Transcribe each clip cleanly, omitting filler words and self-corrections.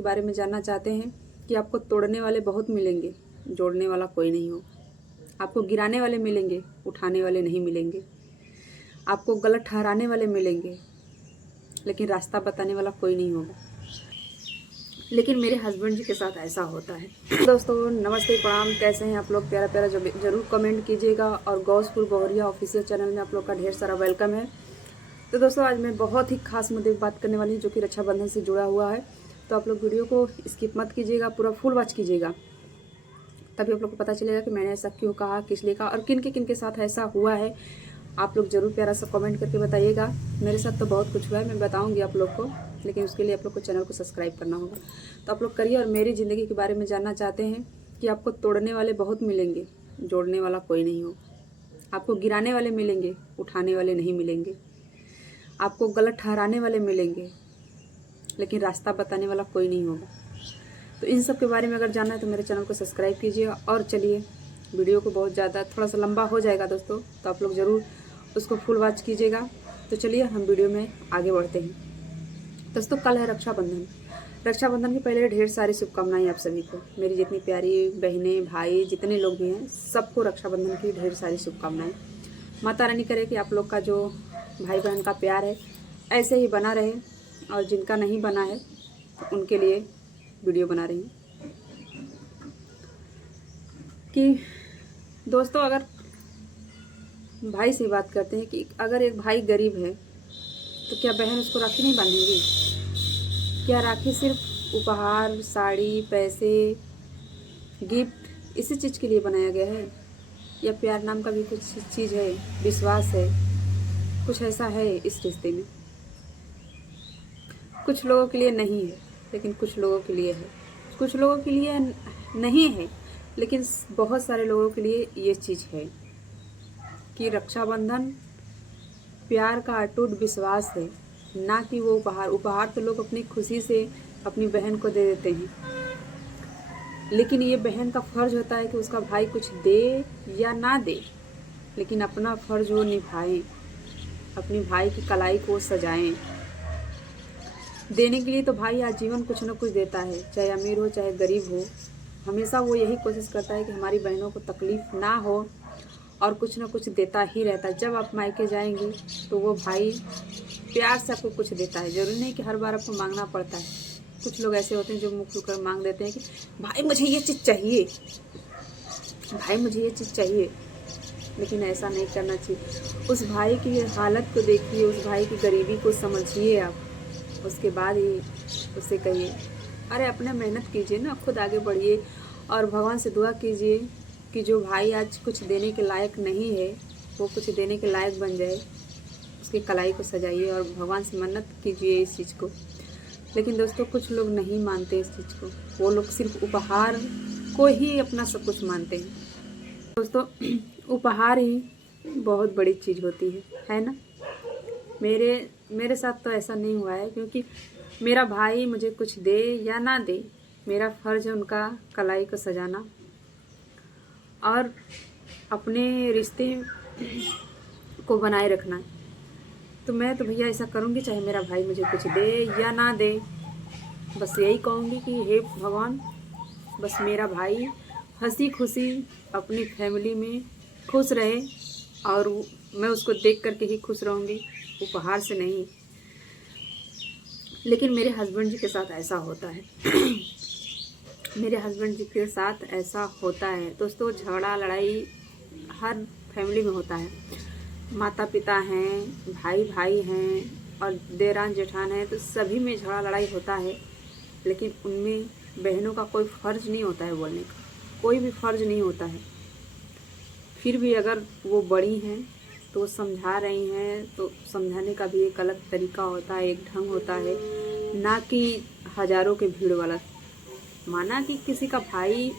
के बारे में जानना चाहते हैं कि आपको तोड़ने वाले बहुत मिलेंगे, जोड़ने वाला कोई नहीं होगा। आपको गिराने वाले मिलेंगे, उठाने वाले नहीं मिलेंगे। आपको गलत ठहराने वाले मिलेंगे, लेकिन रास्ता बताने वाला कोई नहीं होगा। लेकिन मेरे हस्बैंड जी के साथ ऐसा होता है। दोस्तों नमस्ते, प्रणाम, कैसे हैं आप लोग? प्यारा प्यारा जरूर कमेंट कीजिएगा। और गौसपुर बहुरिया ऑफिशियल चैनल में आप लोग का ढेर सारा वेलकम है। तो दोस्तों आज मैं बहुत ही खास मुद्दे पर बात करने वाली हूँ, जो कि रक्षाबंधन से जुड़ा हुआ है। तो आप लोग वीडियो को स्किप मत कीजिएगा, पूरा फुल वॉच कीजिएगा, तभी आप लोग को पता चलेगा कि मैंने ऐसा क्यों कहा, किस लिए कहा और किन के साथ ऐसा हुआ है। आप लोग जरूर प्यारा सा कमेंट करके बताइएगा। मेरे साथ तो बहुत कुछ हुआ है, मैं बताऊंगी आप लोग को, लेकिन उसके लिए आप लोग को चैनल को सब्सक्राइब करना होगा। तो आप लोग करिए। और मेरी ज़िंदगी के बारे में जानना चाहते हैं कि आपको तोड़ने वाले बहुत मिलेंगे, जोड़ने वाला कोई नहीं होगा। आपको गिराने वाले मिलेंगे, उठाने वाले नहीं मिलेंगे। आपको गलत ठहराने वाले मिलेंगे, लेकिन रास्ता बताने वाला कोई नहीं होगा। तो इन सब के बारे में अगर जानना है तो मेरे चैनल को सब्सक्राइब कीजिए। और चलिए, वीडियो को बहुत ज़्यादा थोड़ा सा लंबा हो जाएगा दोस्तों, तो आप लोग ज़रूर उसको फुल वॉच कीजिएगा। तो चलिए हम वीडियो में आगे बढ़ते हैं। दोस्तों कल है रक्षाबंधन। रक्षाबंधन की पहले ढेर सारी शुभकामनाएं आप सभी को। मेरी जितनी प्यारी बहनें भाई जितने लोग भी हैं, सबको रक्षाबंधन की ढेर सारी शुभकामनाएं। माता रानी करे कि आप लोग का जो भाई बहन का प्यार है ऐसे ही बना रहे, और जिनका नहीं बना है उनके लिए वीडियो बना रही हूँ। कि दोस्तों अगर भाई से बात करते हैं कि अगर एक भाई गरीब है तो क्या बहन उसको राखी नहीं बांधेगी? क्या राखी सिर्फ उपहार, साड़ी, पैसे, गिफ्ट इसी चीज़ के लिए बनाया गया है? या प्यार नाम का भी कुछ चीज़ है, विश्वास है, कुछ ऐसा है इस रिश्ते में? कुछ लोगों के लिए नहीं है, लेकिन कुछ लोगों के लिए है। कुछ लोगों के लिए नहीं है, लेकिन बहुत सारे लोगों के लिए ये चीज़ है कि रक्षाबंधन प्यार का अटूट विश्वास है, ना कि वो उपहार। उपहार तो लोग अपनी खुशी से अपनी बहन को दे देते हैं, लेकिन ये बहन का फर्ज होता है कि उसका भाई कुछ दे या ना दे, लेकिन अपना फर्ज वो निभाएं, अपनी भाई की कलाई को सजाएं। देने के लिए तो भाई आजीवन कुछ न कुछ देता है, चाहे अमीर हो चाहे गरीब हो। हमेशा वो यही कोशिश करता है कि हमारी बहनों को तकलीफ़ ना हो, और कुछ न कुछ देता ही रहता है। जब आप मायके जाएंगी तो वो भाई प्यार से आपको कुछ देता है। जरूरी नहीं कि हर बार आपको मांगना पड़ता है। कुछ लोग ऐसे होते हैं जो मुँह खुलकर मांग देते हैं कि भाई मुझे ये चीज़ चाहिए, भाई मुझे ये चीज़ चाहिए, लेकिन ऐसा नहीं करना चाहिए। उस भाई की हालत को देखिए, उस भाई की गरीबी को समझिए आप, उसके बाद ही उससे कहिए अरे अपना मेहनत कीजिए ना, खुद आगे बढ़िए। और भगवान से दुआ कीजिए कि जो भाई आज कुछ देने के लायक नहीं है वो कुछ देने के लायक बन जाए। उसकी कलाई को सजाइए और भगवान से मन्नत कीजिए इस चीज़ को। लेकिन दोस्तों कुछ लोग नहीं मानते इस चीज़ को, वो लोग सिर्फ उपहार को ही अपना सब कुछ मानते हैं। दोस्तों उपहार ही बहुत बड़ी चीज़ होती है ना? मेरे साथ तो ऐसा नहीं हुआ है, क्योंकि मेरा भाई मुझे कुछ दे या ना दे, मेरा फ़र्ज़ है उनका कलाई को सजाना और अपने रिश्ते को बनाए रखना। तो मैं तो भैया ऐसा करूँगी, चाहे मेरा भाई मुझे कुछ दे या ना दे। बस यही कहूँगी कि हे भगवान, बस मेरा भाई हंसी खुशी अपनी फैमिली में खुश रहे, और मैं उसको देख करके ही खुश रहूँगी, उपहार से नहीं। लेकिन मेरे हस्बैंड जी के साथ ऐसा होता है। मेरे हस्बैंड जी के साथ ऐसा होता है दोस्तों। झगड़ा लड़ाई हर फैमिली में होता है। माता पिता हैं, भाई भाई हैं और देरान जेठान हैं, तो सभी में झगड़ा लड़ाई होता है। लेकिन उनमें बहनों का कोई फ़र्ज नहीं होता है बोलने का, कोई भी फ़र्ज नहीं होता है। फिर भी अगर वो बड़ी हैं तो समझा रही हैं, तो समझाने का भी एक अलग तरीका होता है, एक ढंग होता है, ना कि हज़ारों के भीड़ वाला। माना कि किसी का भाई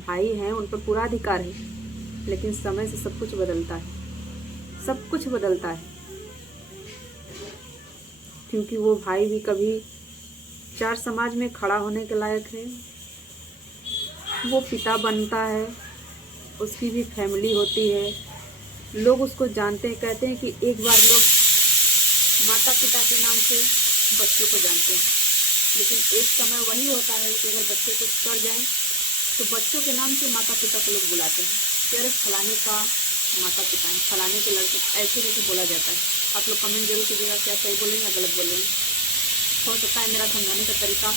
है, उन पर पूरा अधिकार है, लेकिन समय से सब कुछ बदलता है, सब कुछ बदलता है। क्योंकि वो भाई भी कभी चार समाज में खड़ा होने के लायक है, वो पिता बनता है, उसकी भी फैमिली होती है, लोग उसको जानते हैं। कहते हैं कि एक बार लोग माता पिता के नाम से बच्चों को जानते हैं, लेकिन एक समय वही होता है कि अगर बच्चे कुछ कर जाए तो बच्चों के नाम से माता पिता को लोग बुलाते हैं कि अरे फलाने का माता पिता हैं, फलाने के लड़के, ऐसे कैसे बोला जाता है। आप लोग कमेंट जरूर कीजिएगा क्या सही बोलेंगे या गलत बोलेंगे। हो सकता है मेरा समझाने का तरीका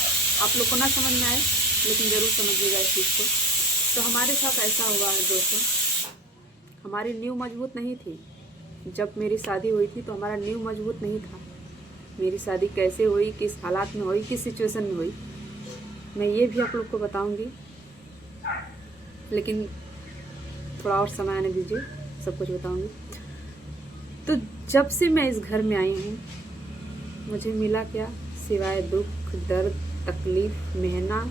आप लोग को ना समझ में आए, लेकिन ज़रूर समझिएगा इस चीज़ को। तो हमारे साथ ऐसा हुआ है दोस्तों, हमारी नींव मजबूत नहीं थी। जब मेरी शादी हुई थी तो हमारा नींव मजबूत नहीं था। मेरी शादी कैसे हुई, किस हालात में हुई, किस सिचुएशन में हुई, मैं ये भी आप लोग को बताऊंगी, लेकिन थोड़ा और समय आने दीजिए, सब कुछ बताऊंगी। तो जब से मैं इस घर में आई हूँ मुझे मिला क्या, सिवाय दुख, दर्द, तकलीफ, मेहना,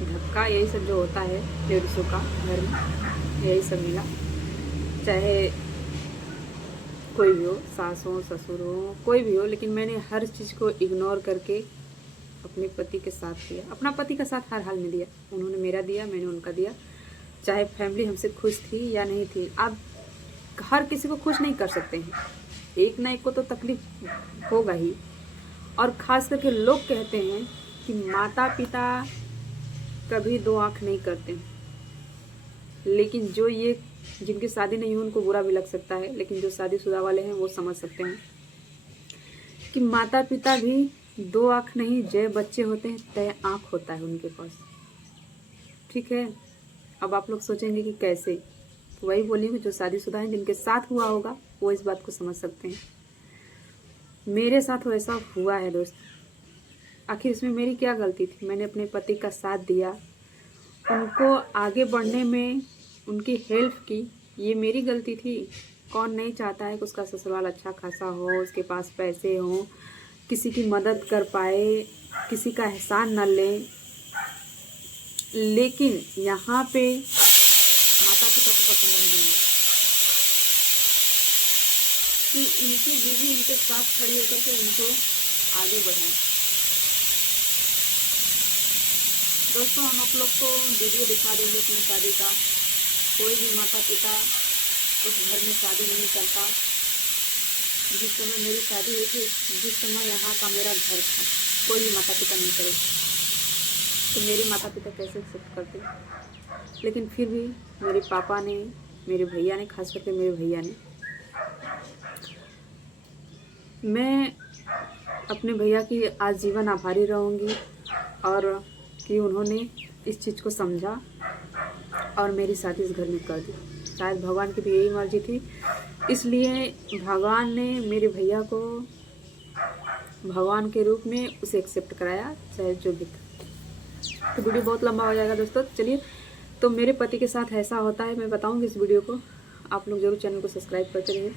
धक्का, यही सब जो होता है लेडीज़ों का घर में, यही सब मिला। चाहे कोई भी हो, सास हो, ससुर हो, कोई भी हो, लेकिन मैंने हर चीज़ को इग्नोर करके अपने पति के साथ दिया, अपना पति का साथ हर हाल में दिया। उन्होंने मेरा दिया, मैंने उनका दिया। चाहे फैमिली हमसे खुश थी या नहीं थी, आप हर किसी को खुश नहीं कर सकते हैं, एक ना एक को तो तकलीफ होगा ही। और ख़ास करके लोग कहते हैं कि माता पिता कभी दो आँख नहीं करते, लेकिन जो ये जिनकी शादी नहीं हुई उनको बुरा भी लग सकता है, लेकिन जो शादीशुदा वाले हैं वो समझ सकते हैं कि माता पिता भी दो आँख नहीं, जय बच्चे होते हैं तय आँख होता है उनके पास। ठीक है, अब आप लोग सोचेंगे कि कैसे, तो वही बोलेंगे जो शादीशुदा हैं, जिनके साथ हुआ होगा वो इस बात को समझ सकते हैं। मेरे साथ वैसा हुआ है दोस्त। आखिर इसमें मेरी क्या गलती थी? मैंने अपने पति का साथ दिया, उनको आगे बढ़ने में उनकी हेल्प की, ये मेरी गलती थी। कौन नहीं चाहता है कि उसका ससुराल अच्छा खासा हो, उसके पास पैसे हो, किसी की मदद कर पाए, किसी का एहसान न ले। लेकिन यहाँ पे माता पिता को पसंद नहीं है कि इनकी बीवी इनके साथ खड़ी होकर के इनको आगे बढ़ाए। दोस्तों, हम आप लोग को वीडियो दिखा देंगे अपनी शादी का। कोई भी माता पिता उस घर में शादी नहीं करता। जिस समय मेरी शादी हुई थी, जिस समय यहाँ का मेरा घर था, कोई भी माता पिता नहीं करे, तो मेरे माता पिता कैसे एक्सेप्ट करते। लेकिन फिर भी मेरे पापा ने, मेरे भैया ने, खास करके मेरे भैया ने, मैं अपने भैया की आजीवन आभारी रहूँगी और कि उन्होंने इस चीज़ को समझा और मेरी शादी इस घर में कर दी। शायद भगवान की भी यही मर्जी थी, इसलिए भगवान ने मेरे भैया को भगवान के रूप में उसे एक्सेप्ट कराया, चाहे जो भी था। तो वीडियो बहुत लंबा हो जाएगा दोस्तों। चलिए, तो मेरे पति के साथ ऐसा होता है, मैं बताऊंगी इस वीडियो को, आप लोग जरूर चैनल को सब्सक्राइब करते रहिए।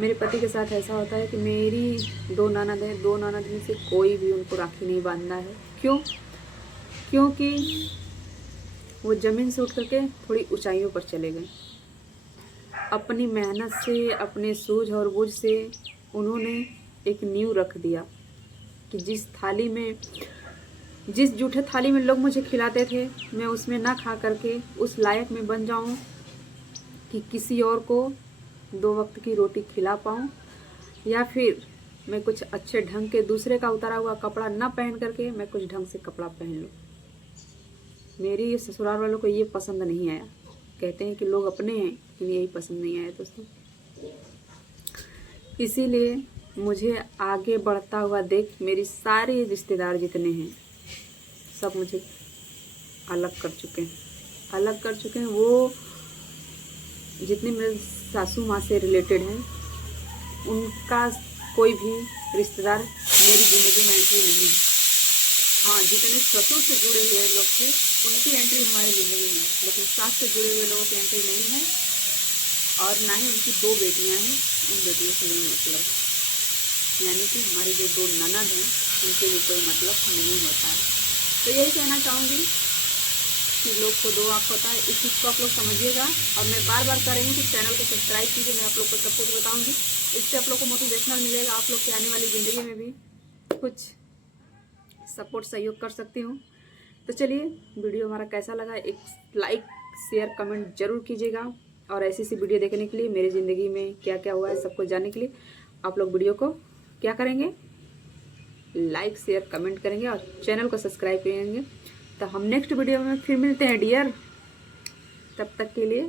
मेरे पति के साथ ऐसा होता है कि मेरी दो ननद हैं, दो ननद में से कोई भी उनको राखी नहीं बांधना है। क्यों? क्योंकि वो ज़मीन से उठ करके थोड़ी ऊंचाइयों पर चले गए। अपनी मेहनत से, अपने सूझ और बूझ से उन्होंने एक नींव रख दिया कि जिस जूठे थाली में लोग मुझे खिलाते थे, मैं उसमें ना खा करके उस लायक में बन जाऊं कि किसी और को दो वक्त की रोटी खिला पाऊं, या फिर मैं कुछ अच्छे ढंग के दूसरे का उतारा हुआ कपड़ा ना पहन करके मैं कुछ ढंग से कपड़ा पहन लूं। मेरी ससुराल वालों को ये पसंद नहीं आया। कहते हैं कि लोग अपने हैं, लेकिन यही पसंद नहीं आया दोस्तों। इसीलिए मुझे आगे बढ़ता हुआ देख मेरी सारे रिश्तेदार जितने हैं सब मुझे अलग कर चुके हैं। वो जितने मेरे सासू माँ से रिलेटेड हैं, उनका कोई भी रिश्तेदार मेरी ज़िंदगी में एंट्री नहीं है। हाँ, जितने ससुर से जुड़े हुए लोग थे उनकी एंट्री हमारी ज़िंदगी में है, लेकिन सास से जुड़े हुए लोगों की एंट्री नहीं है, और ना ही उनकी दो बेटियां हैं, उन बेटियों से नहीं मतलब है। यानी कि हमारी जो दो ननद हैं उनसे भी कोई मतलब नहीं होता है। तो यही कहना चाहूँगी कि लोग को दो आँख होता है, इस चीज़ को आप लोग समझिएगा। और मैं बार बार कह रही हूँ कि चैनल को सब्सक्राइब कीजिए, मैं आप लोग को सब कुछ बताऊँगी। इससे आप लोग को मोटिवेशनल मिलेगा, आप लोग की आने वाली ज़िंदगी में भी कुछ सपोर्ट सहयोग कर सकती हूँ। तो चलिए, वीडियो हमारा कैसा लगा एक लाइक शेयर कमेंट जरूर कीजिएगा। और ऐसी सी वीडियो देखने के लिए, मेरी ज़िंदगी में क्या क्या हुआ है सबको जानने के लिए, आप लोग वीडियो को क्या करेंगे, लाइक शेयर कमेंट करेंगे और चैनल को सब्सक्राइब करेंगे। तो हम नेक्स्ट वीडियो में फिर मिलते हैं डियर, तब तक के लिए